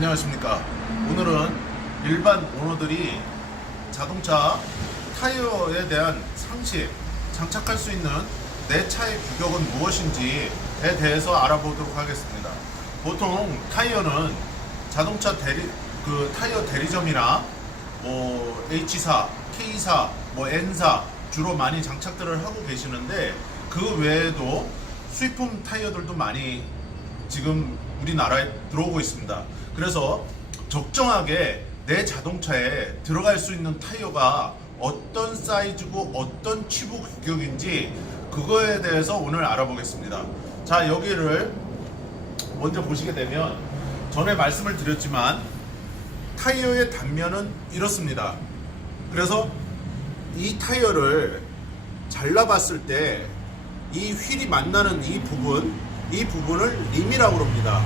안녕하십니까. 오늘은 일반 오너들이 자동차 타이어에 대한 상식, 장착할 수 있는 내 차의 규격은 무엇인지에 대해서 알아보도록 하겠습니다. 보통 타이어는 자동차 대리, 그 타이어 대리점이나 뭐 H사, K사, 뭐 N사 주로 많이 장착들을 하고 계시는데 그 외에도 수입품 타이어들도 많이 지금 우리나라에 들어오고 있습니다. 그래서 적정하게 내 자동차에 들어갈 수 있는 타이어가 어떤 사이즈고 어떤 치부 규격인지 그거에 대해서 오늘 알아보겠습니다. 자, 여기를 먼저 보시게 되면 전에 말씀을 드렸지만 타이어의 단면은 이렇습니다. 그래서 이 타이어를 잘라봤을 때 이 휠이 만나는 이 부분, 이 부분을 림이라고 합니다.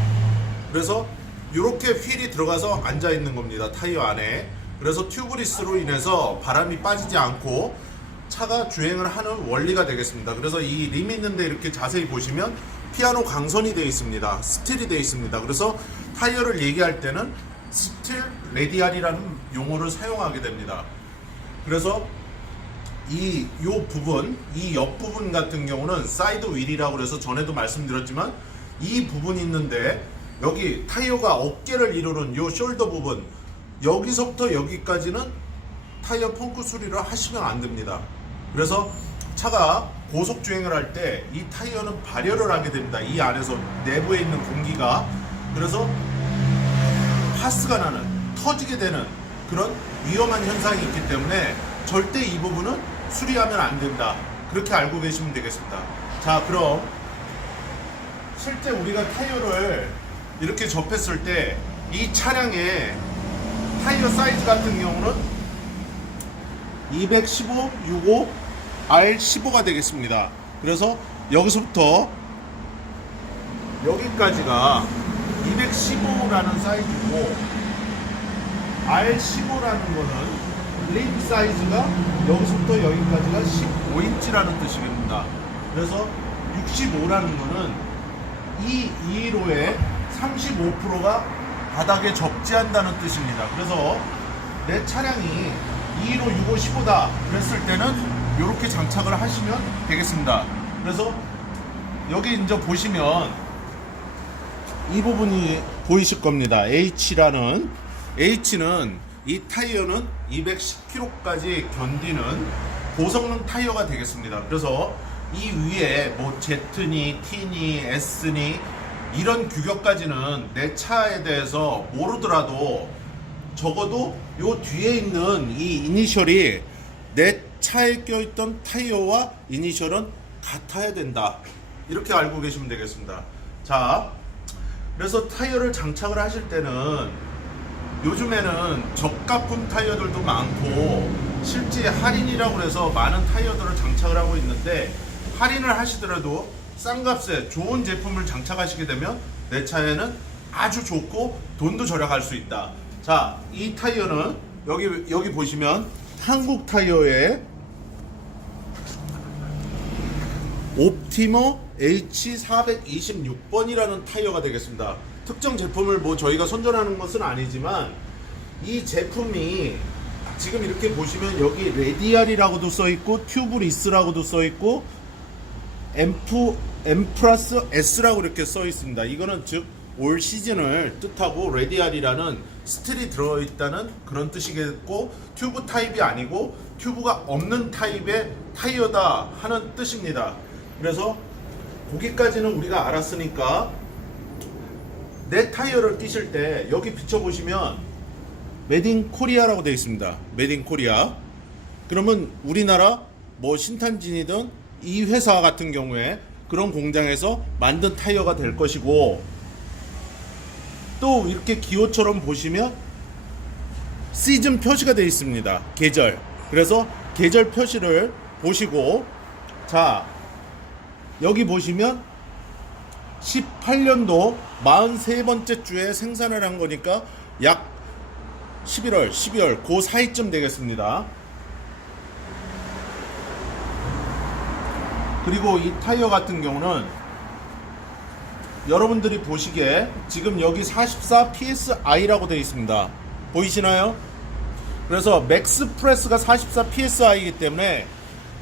그래서 이렇게 휠이 들어가서 앉아 있는 겁니다. 타이어 안에. 그래서 튜브리스로 인해서 바람이 빠지지 않고 차가 주행을 하는 원리가 되겠습니다. 그래서 이 림 있는데 이렇게 자세히 보시면 피아노 강선이 되어 있습니다. 스틸이 되어 있습니다. 그래서 타이어를 얘기할 때는 스틸 레디알이라는 용어를 사용하게 됩니다. 그래서 이 요 부분, 이 옆 부분 같은 경우는 사이드 휠이라고 그래서 전에도 말씀드렸지만 이 부분이 있는데 여기 타이어가 어깨를 이루는 요 숄더 부분 여기서부터 여기까지는 타이어 펑크 수리를 하시면 안 됩니다. 그래서 차가 고속 주행을 할 때 이 타이어는 발열을 하게 됩니다. 이 안에서 내부에 있는 공기가 그래서 파스가 나는 터지게 되는 그런 위험한 현상이 있기 때문에 절대 이 부분은 수리하면 안 된다. 그렇게 알고 계시면 되겠습니다. 자, 그럼 실제 우리가 타이어를 이렇게 접했을 때 이 차량의 타이어 사이즈 같은 경우는 215, 65, R15가 되겠습니다. 그래서 여기서부터 여기까지가 215라는 사이즈고 R15라는 거는 립 사이즈가 여기서부터 여기까지가 15인치라는 뜻입니다. 그래서 65라는 거는 이 2로의 35%가 바닥에 접지한다는 뜻입니다. 그래서 내 차량이 2로 65, 15다 그랬을 때는 이렇게 장착을 하시면 되겠습니다. 그래서 여기 이제 보시면 이 부분이 보이실 겁니다. H라는 H는 이 타이어는 210km까지 견디는 고성능 타이어가 되겠습니다. 그래서 이 위에 뭐 Z니 T니 S니 이런 규격까지는 내 차에 대해서 모르더라도 적어도 요 뒤에 있는 이 이니셜이 내 차에 껴있던 타이어와 이니셜은 같아야 된다. 이렇게 알고 계시면 되겠습니다. 자, 그래서 타이어를 장착을 하실 때는 요즘에는 저가품 타이어들도 많고 실제 할인이라고 해서 많은 타이어들을 장착을 하고 있는데 할인을 하시더라도 싼 값에 좋은 제품을 장착하시게 되면 내 차에는 아주 좋고 돈도 절약할 수 있다. 자, 이 타이어는 여기 여기 보시면 한국 타이어의 옵티머 H426번이라는 타이어가 되겠습니다. 특정 제품을 뭐 저희가 선전하는 것은 아니지만 이 제품이 지금 이렇게 보시면 여기 레디알이라고도 써 있고 튜브리스라고도 써 있고 M M 플러스 S라고 이렇게 써 있습니다. 이거는 즉 올 시즌을 뜻하고 레디알이라는 스틸이 들어있다는 그런 뜻이겠고 튜브 타입이 아니고 튜브가 없는 타입의 타이어다 하는 뜻입니다. 그래서 거기까지는 우리가 알았으니까 내 타이어를 끼실 때 여기 비춰보시면 메딘 코리아라고 되어 있습니다. 메딘 코리아. 그러면 우리나라 뭐 신탄진이든 이 회사 같은 경우에 그런 공장에서 만든 타이어가 될 것이고 또 이렇게 기호처럼 보시면 시즌 표시가 되어 있습니다. 계절. 그래서 계절 표시를 보시고 자 여기 보시면 18년도 43번째 주에 생산을 한 거니까 약 11월, 12월 그 사이쯤 되겠습니다. 그리고 이 타이어 같은 경우는 여러분들이 보시기에 지금 여기 44 PSI라고 되어 있습니다. 보이시나요? 그래서 맥스 프레스가 44 PSI이기 때문에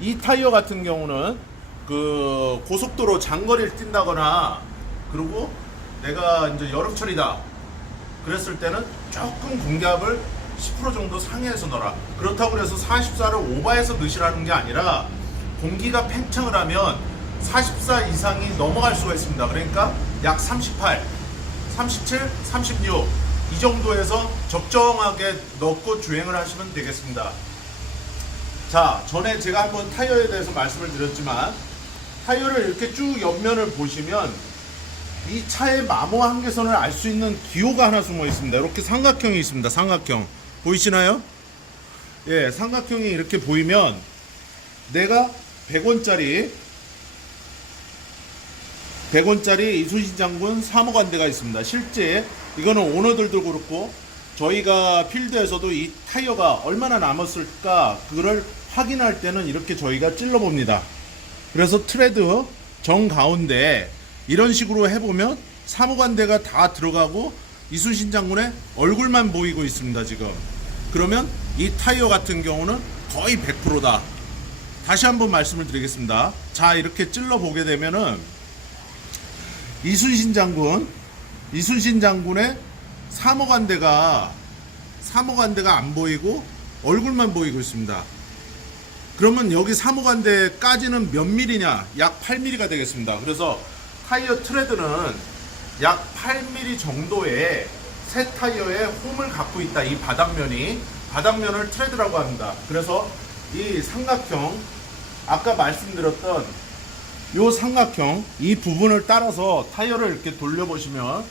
이 타이어 같은 경우는 그 고속도로 장거리를 뛴다거나 그리고 내가 이제 여름철이다 그랬을 때는 조금 공기압을 10% 정도 상해해서 넣어라. 그렇다고 그래서 44를 오버해서 넣으시라는 게 아니라 공기가 팽창을 하면 44 이상이 넘어갈 수가 있습니다. 그러니까 약 38, 37, 36 이 정도에서 적정하게 넣고 주행을 하시면 되겠습니다. 자, 전에 제가 한번 타이어에 대해서 말씀을 드렸지만 타이어를 이렇게 쭉 옆면을 보시면 이 차의 마모 한계선을 알 수 있는 기호가 하나 숨어 있습니다. 이렇게 삼각형이 있습니다. 삼각형 보이시나요? 예, 삼각형이 이렇게 보이면 내가 100원짜리 100원짜리 이순신 장군 사모관대가 있습니다. 실제 이거는 오너들도 그렇고 저희가 필드에서도 이 타이어가 얼마나 남았을까 그거를 확인할 때는 이렇게 저희가 찔러 봅니다. 그래서 트레드 정 가운데 이런 식으로 해보면 사무관대가 다 들어가고 이순신 장군의 얼굴만 보이고 있습니다 지금 그러면 이 타이어 같은 경우는 거의 100%다 다시 한번 말씀을 드리겠습니다 자 이렇게 찔러 보게 되면은 이순신 장군 이순신 장군의 사모관대가 사모관대가 안 보이고 얼굴만 보이고 있습니다 그러면 여기 사무관대까지는 몇 밀리냐? 약 8mm가 되겠습니다. 그래서 타이어 트레드는 약 8mm 정도의 새 타이어의 홈을 갖고 있다. 이 바닥면이 바닥면을 트레드라고 합니다. 그래서 이 삼각형 아까 말씀드렸던 이 삼각형 이 부분을 따라서 타이어를 이렇게 돌려보시면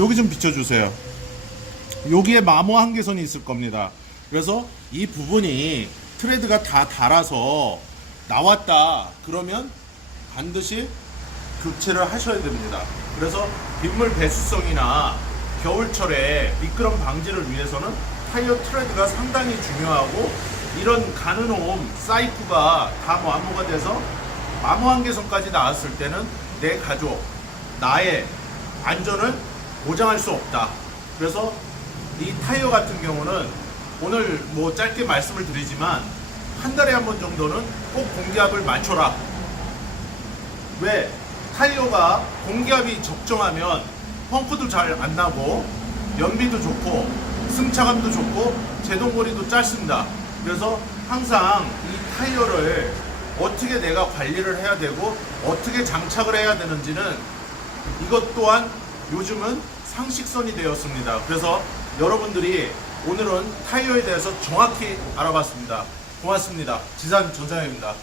여기 좀 비춰주세요. 여기에 마모 한계선이 있을 겁니다. 그래서 이 부분이 트레드가 다 닳아서 나왔다. 그러면 반드시 교체를 하셔야 됩니다. 그래서 빗물 배수성이나 겨울철에 미끄럼 방지를 위해서는 타이어 트레드가 상당히 중요하고 이런 홈 사이프가 다 마모가 돼서 마모 한계선까지 나왔을 때는 내 가족, 나의 안전을 보장할 수 없다. 그래서 이 타이어 같은 경우는 오늘 뭐 짧게 말씀을 드리지만 한 달에 한 번 정도는 꼭 공기압을 맞춰라. 왜? 타이어가 공기압이 적정하면 펑크도 잘 안 나고 연비도 좋고 승차감도 좋고 제동거리도 짧습니다. 그래서 항상 이 타이어를 어떻게 내가 관리를 해야 되고 어떻게 장착을 해야 되는지는 이것 또한 요즘은 상식선이 되었습니다. 그래서 여러분들이 오늘은 타이어에 대해서 정확히 알아봤습니다. 고맙습니다. 지산 전장입니다.